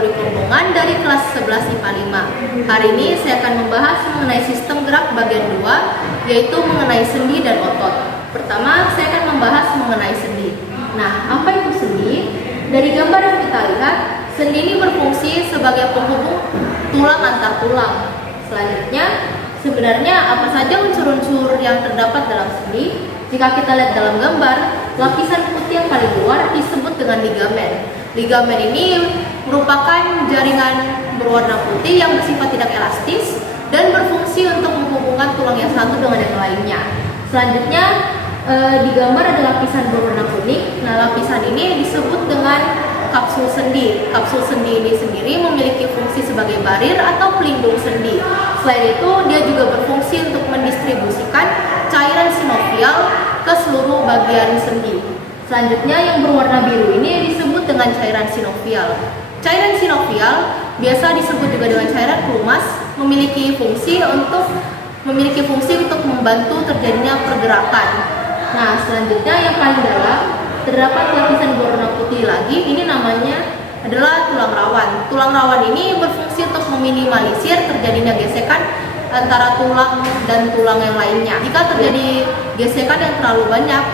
kategori kelompongan dari kelas 11 IPA 5. Hari ini saya akan membahas mengenai sistem gerak bagian 2, yaitu mengenai sendi dan otot. Pertama, saya akan membahas mengenai sendi. Nah, apa itu sendi? Dari gambar yang kita lihat, sendi ini berfungsi sebagai penghubung tulang antar tulang. Selanjutnya, sebenarnya apa saja unsur-unsur yang terdapat dalam sendi? Jika kita lihat dalam gambar, lapisan putih yang paling luar disebut dengan ligamen. Ligamen ini merupakan jaringan berwarna putih yang bersifat tidak elastis dan berfungsi untuk menghubungkan tulang yang satu dengan yang lainnya. Selanjutnya, di gambar ada lapisan berwarna kuning. Nah, lapisan ini disebut dengan kapsul sendi. Kapsul sendi ini sendiri memiliki fungsi sebagai barir atau pelindung sendi. Selain itu, dia juga berfungsi untuk mendistribusikan cairan sinovial ke seluruh bagian sendi. Selanjutnya, yang berwarna biru ini disebut dengan cairan sinovial. Cairan sinovial biasa disebut juga dengan cairan pelumas, memiliki fungsi untuk membantu terjadinya pergerakan. Nah, selanjutnya yang paling dalam terdapat lapisan berwarna putih lagi. Ini namanya adalah tulang rawan. Tulang rawan ini berfungsi untuk meminimalisir terjadinya gesekan antara tulang dan tulang yang lainnya. Jika terjadi gesekan yang terlalu banyak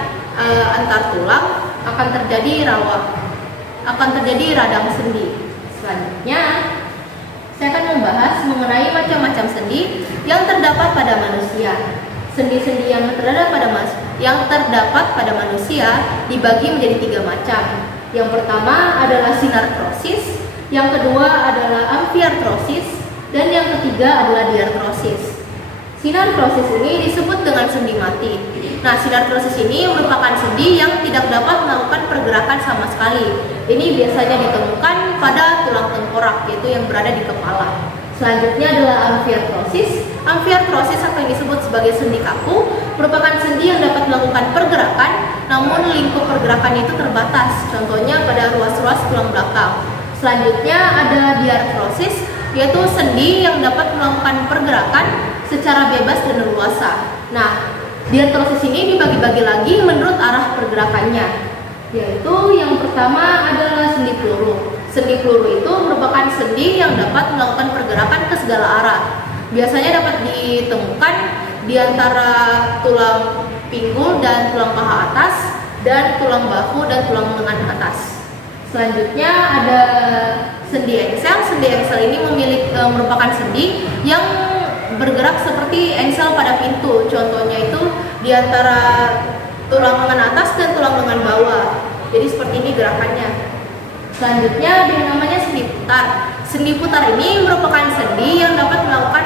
antar tulang, akan terjadi radang sendi. Selanjutnya, saya akan membahas mengenai macam-macam sendi yang terdapat pada manusia. Sendi-sendi yang terdapat pada manusia dibagi menjadi 3 macam. Yang pertama adalah sinartrosis, yang kedua adalah amfiartrosis, dan yang ketiga adalah diartrosis. Sinartrosis ini disebut dengan sendi mati. Nah, sinartrosis ini merupakan sendi yang tidak dapat melakukan pergerakan sama sekali. Ini biasanya ditemukan pada tulang tengkorak, yaitu yang berada di kepala. Selanjutnya adalah amfiartrosis. Amfiartrosis atau yang disebut sebagai sendi kaku merupakan sendi yang dapat melakukan pergerakan, namun lingkup pergerakan itu terbatas, contohnya pada ruas-ruas tulang belakang. Selanjutnya ada diartrosis, yaitu sendi yang dapat melakukan pergerakan secara bebas dan leluasa. Nah, diartrosis ini dibagi-bagi lagi menurut arah pergerakannya, yaitu yang pertama adalah sendi peluru. Sendi peluru itu merupakan sendi yang dapat melakukan pergerakan ke segala arah. Biasanya dapat ditemukan di antara tulang pinggul dan tulang paha atas, dan tulang bahu dan tulang lengan atas. Selanjutnya ada sendi engsel. Sendi engsel ini merupakan sendi yang bergerak seperti engsel pada pintu. Contohnya itu di antara tulang lengan atas dan tulang lengan bawah. Jadi seperti ini gerakannya. Selanjutnya ada yang namanya sendi putar. Sendi putar ini merupakan sendi yang dapat melakukan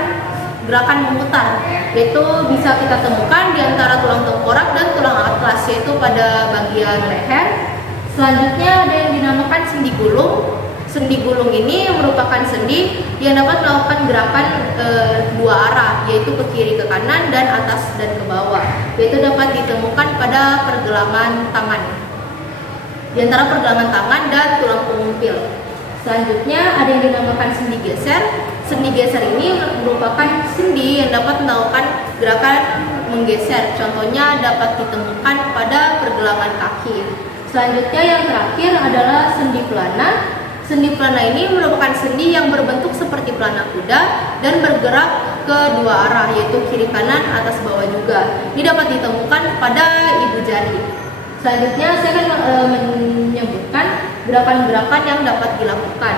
gerakan memutar, yaitu bisa kita temukan di antara tulang tengkorak dan tulang atlas, yaitu pada bagian leher. Selanjutnya ada yang dinamakan sendi gulung. Sendi gulung ini merupakan sendi yang dapat melakukan gerakan dua arah, yaitu ke kiri ke kanan dan atas dan ke bawah, yaitu dapat ditemukan pada pergelangan tangan, di antara pergelangan tangan dan tulang pengumpil. Selanjutnya ada yang dinamakan sendi geser. Sendi geser ini merupakan sendi yang dapat melakukan gerakan menggeser, contohnya dapat ditemukan pada pergelangan kaki. Selanjutnya yang terakhir adalah sendi pelana. Sendi pelana ini merupakan sendi yang berbentuk seperti pelana kuda dan bergerak ke dua arah, yaitu kiri kanan, atas bawah juga. Ini dapat ditemukan pada ibu jari. Selanjutnya saya akan menyebutkan gerakan-gerakan yang dapat dilakukan.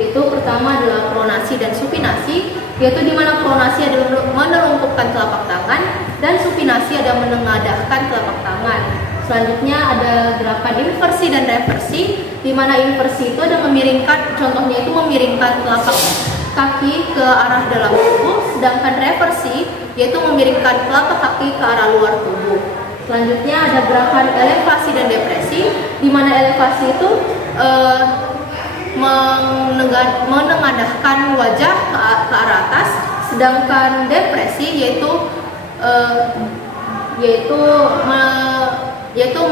Yaitu pertama adalah pronasi dan supinasi, yaitu di mana pronasi adalah menelungkupkan telapak tangan dan supinasi adalah menengadahkan telapak tangan. Selanjutnya ada gerakan inversi dan reversi, di mana inversi itu ada memiringkan, contohnya itu memiringkan telapak kaki ke arah dalam tubuh, sedangkan reversi yaitu memiringkan telapak kaki ke arah luar tubuh. Selanjutnya ada gerakan elevasi dan depresi, di mana elevasi itu menengadahkan wajah ke arah atas, sedangkan depresi yaitu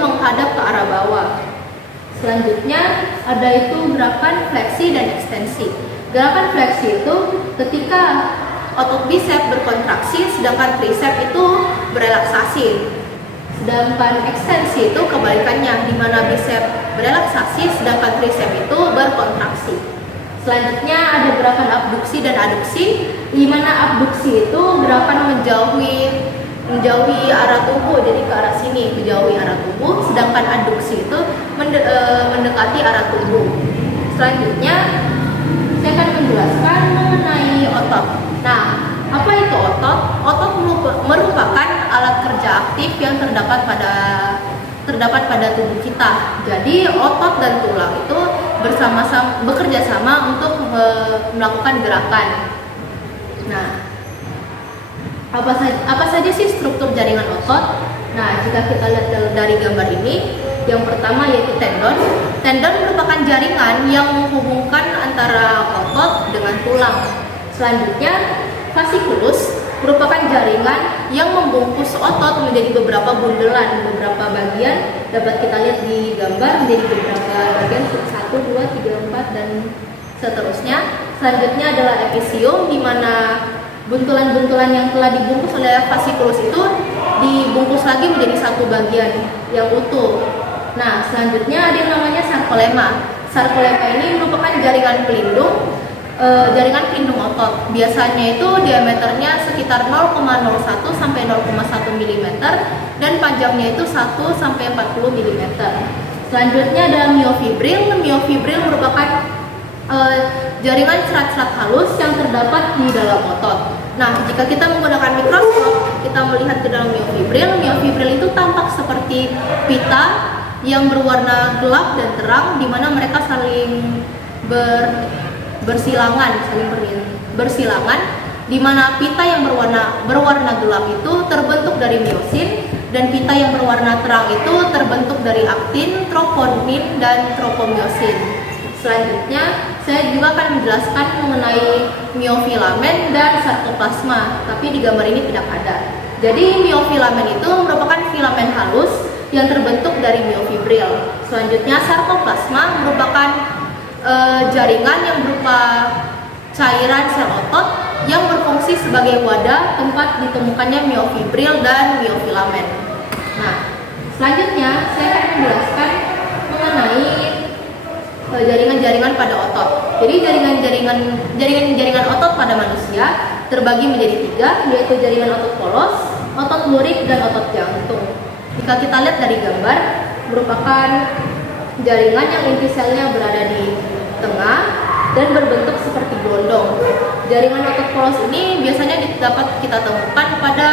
menghadap ke arah bawah. Selanjutnya ada itu gerakan fleksi dan ekstensi. Gerakan fleksi itu ketika otot bicep berkontraksi, sedangkan tricep itu berelaksasi. Sedangkan ekstensi itu kebalikannya, di mana bicep berelaksasi sedangkan tricep itu berkontraksi. Selanjutnya ada gerakan abduksi dan aduksi, di mana abduksi itu gerakan menjauhi arah tubuh, jadi ke arah sini, menjauhi arah tubuh, sedangkan aduksi itu mendekati arah tubuh. Selanjutnya saya akan menjelaskan mengenai otot. Nah, apa itu otot? Otot merupakan alat kerja aktif yang terdapat pada tubuh kita. Jadi otot dan tulang itu bekerja sama untuk melakukan gerakan. Nah, apa saja sih struktur jaringan otot? Nah, jika kita lihat dari gambar ini, yang pertama yaitu tendon. Tendon merupakan jaringan yang menghubungkan antara otot dengan tulang. Selanjutnya, fasciculus merupakan jaringan yang membungkus otot menjadi beberapa bundelan, beberapa bagian. Dapat kita lihat di gambar menjadi beberapa bagian, 1, 2, 3, 4 dan seterusnya. Selanjutnya adalah episium, di mana buntulan-buntulan yang telah dibungkus oleh fasciculus itu dibungkus lagi menjadi satu bagian yang utuh. Nah, selanjutnya ada yang namanya sarkolema. Sarkolema ini merupakan jaringan pelindung otot. Biasanya itu diameternya sekitar 0,01 sampai 0,1 mm dan panjangnya itu 1 sampai 40 mm. Selanjutnya ada myofibril. Myofibril merupakan jaringan serat-serat halus yang terdapat di dalam otot. Nah, jika kita menggunakan mikroskop, kita melihat ke dalam myofibril. Myofibril itu tampak seperti pita yang berwarna gelap dan terang, di mana mereka saling bersilangan, di mana pita yang berwarna gelap itu terbentuk dari miosin dan pita yang berwarna terang itu terbentuk dari aktin, troponin dan tropomyosin. Selanjutnya, saya juga akan menjelaskan mengenai miofilamen dan sarkoplasma, tapi di gambar ini tidak ada. Jadi miofilamen itu merupakan filamen halus yang terbentuk dari myofibril. Selanjutnya, sarkoplasma merupakan jaringan yang berupa cairan sel otot yang berfungsi sebagai wadah tempat ditemukannya myofibril dan myofilamen. Nah, selanjutnya saya akan menjelaskan mengenai jaringan-jaringan pada otot. Jadi jaringan otot pada manusia terbagi menjadi 3, yaitu jaringan otot polos, otot lurik, dan otot jantung. Jika kita lihat dari gambar, merupakan jaringan yang inti selnya berada di tengah dan berbentuk seperti gelondong. Jaringan otot polos ini biasanya dapat kita temukan pada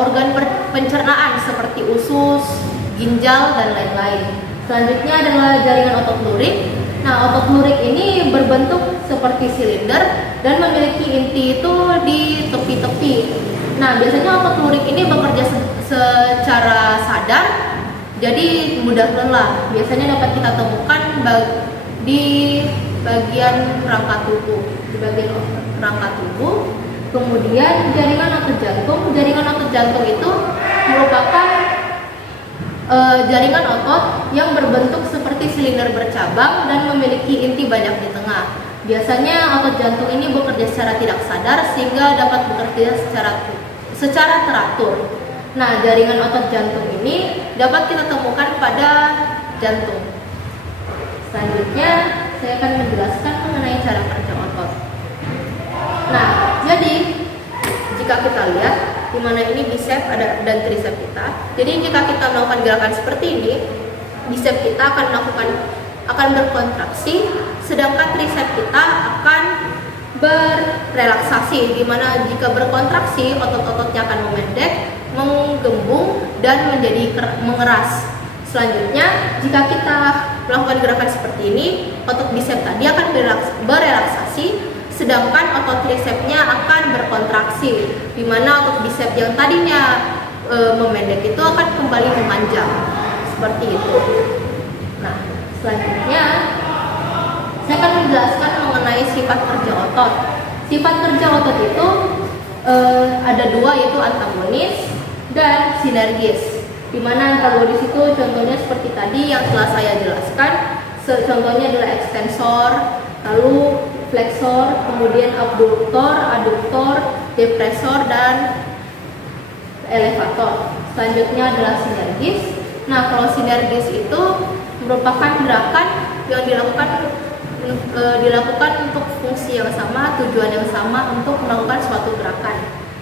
organ pencernaan seperti usus, ginjal, dan lain-lain. Selanjutnya adalah jaringan otot lurik. Nah, otot lurik ini berbentuk seperti silinder dan memiliki inti itu di tepi-tepi. Nah, biasanya otot lurik ini bekerja secara sadar, jadi mudah lelah. Biasanya dapat kita temukan di bagian rangka tubuh. Kemudian jaringan otot jantung. Jaringan otot jantung itu merupakan jaringan otot yang berbentuk seperti silinder bercabang dan memiliki inti banyak di tengah. Biasanya otot jantung ini bekerja secara tidak sadar sehingga dapat bekerja secara teratur. Nah, jaringan otot jantung ini dapat kita temukan pada jantung. Selanjutnya, saya akan menjelaskan mengenai cara kerja otot. Nah, jadi jika kita lihat di mana ini bicep dan tricep kita. Jadi jika kita melakukan gerakan seperti ini, bicep kita akan berkontraksi, sedangkan tricep kita akan berrelaksasi. Di mana jika berkontraksi, otot-ototnya akan memendek, menggembung, dan menjadi mengeras. Selanjutnya, jika kita melakukan gerakan seperti ini, otot bicep tadi akan berrelaksasi, sedangkan otot tricepnya akan berkontraksi, di mana otot bicep yang tadinya memendek itu akan kembali memanjang, seperti itu. Nah, selanjutnya saya akan menjelaskan mengenai sifat kerja otot. Sifat kerja otot itu ada 2, yaitu antagonis dan sinergis. Di mana antagonis itu contohnya seperti tadi yang telah saya jelaskan. Contohnya adalah ekstensor, lalu flexor, kemudian abduktor, aduktor, depressor, dan elevator. Selanjutnya adalah sinergis. Nah, kalau sinergis itu merupakan gerakan yang dilakukan dilakukan untuk fungsi yang sama, tujuan yang sama untuk melakukan suatu gerakan.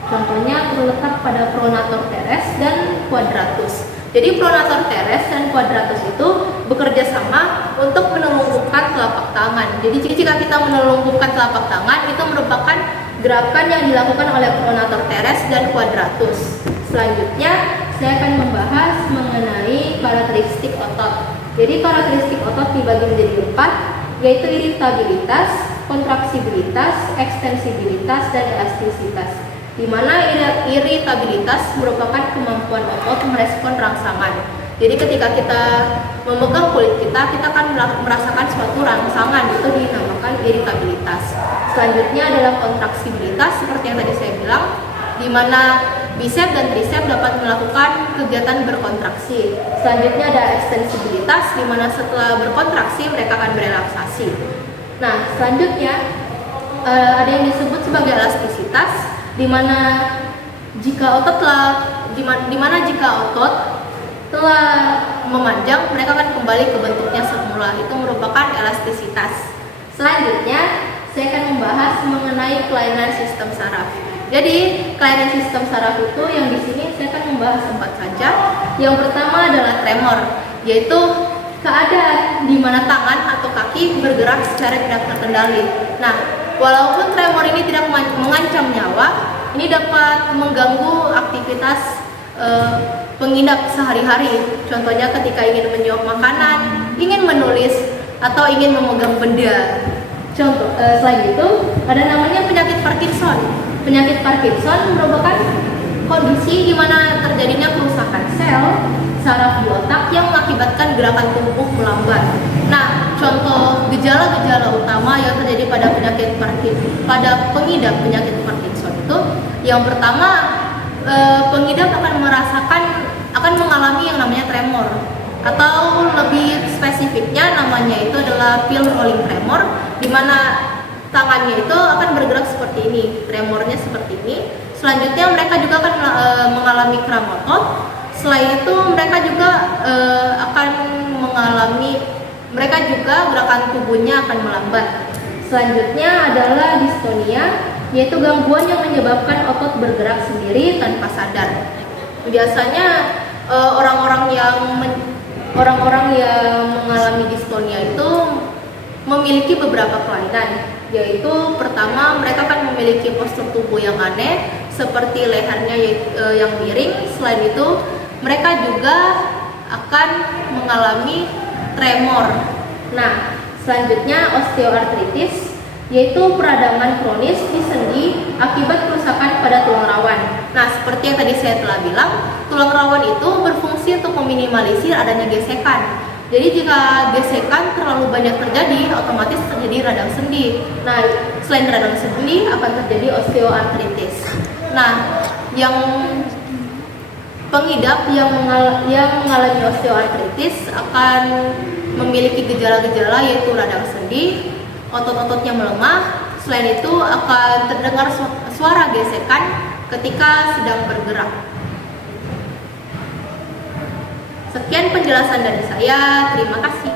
Contohnya terletak pada pronator teres dan quadratus. Jadi pronator teres dan quadratus itu bekerja sama untuk menelungkupkan telapak tangan. Jadi jika kita menelungkupkan telapak tangan, itu merupakan gerakan yang dilakukan oleh pronator teres dan quadratus. Selanjutnya saya akan membahas mengenai karakteristik otot. Jadi karakteristik otot dibagi menjadi 4, yaitu iritabilitas, kontraksibilitas, ekstensibilitas, dan elastisitas. Di mana iritabilitas merupakan kemampuan otot merespon rangsangan. Jadi ketika kita memegang kulit kita akan merasakan suatu rangsangan, itu dinamakan iritabilitas. Selanjutnya adalah kontraksibilitas, seperti yang tadi saya bilang, di mana bicep dan tricep dapat melakukan kegiatan berkontraksi. Selanjutnya ada ekstensibilitas, di mana setelah berkontraksi mereka akan berelaksasi. Nah, selanjutnya ada yang disebut sebagai elastisitas, di mana jika otot telah memanjang, mereka akan kembali ke bentuknya semula. Itu merupakan elastisitas. Selanjutnya saya akan membahas mengenai kelainan sistem saraf. Jadi kelainan sistem saraf itu yang di sini saya akan membahas 4 saja. Yang pertama adalah tremor, yaitu keadaan di mana tangan atau kaki bergerak secara tidak terkendali. Nah, walaupun tremor ini tidak mengancam nyawa, ini dapat mengganggu aktivitas pengidap sehari-hari. Contohnya ketika ingin menyuap makanan, ingin menulis, atau ingin memegang benda. Selain itu, ada namanya penyakit Parkinson. Penyakit Parkinson merupakan kondisi di mana terjadinya kerusakan sel saraf di otak yang mengakibatkan gerakan tubuh melambat. Nah, contoh gejala-gejala utama yang terjadi pada pengidap penyakit Parkinson itu, yang pertama, pengidap akan mengalami yang namanya tremor, atau lebih spesifiknya namanya itu adalah pill rolling tremor, di mana tangannya itu akan bergerak seperti ini, tremornya seperti ini. Selanjutnya mereka juga akan mengalami kram otot. Selain itu mereka juga gerakan tubuhnya akan melambat. Selanjutnya adalah dystonia, yaitu gangguan yang menyebabkan otot bergerak sendiri tanpa sadar. Biasanya orang-orang yang mengalami dystonia itu memiliki beberapa kelainan, yaitu pertama, mereka akan memiliki postur tubuh yang aneh seperti lehernya yang miring. Selain itu mereka juga akan mengalami tremor. Nah, selanjutnya osteoartritis, yaitu peradangan kronis di sendi akibat kerusakan pada tulang rawan. Nah, seperti yang tadi saya telah bilang, tulang rawan itu berfungsi untuk meminimalisir adanya gesekan. Jadi jika gesekan terlalu banyak terjadi, otomatis terjadi radang sendi. Nah, selain radang sendi akan terjadi osteoartritis. Nah, yang pengidap yang mengalami osteoartritis akan memiliki gejala-gejala, yaitu radang sendi, otot-ototnya melemah. Selain itu akan terdengar suara gesekan ketika sedang bergerak. Sekian penjelasan dari saya, terima kasih.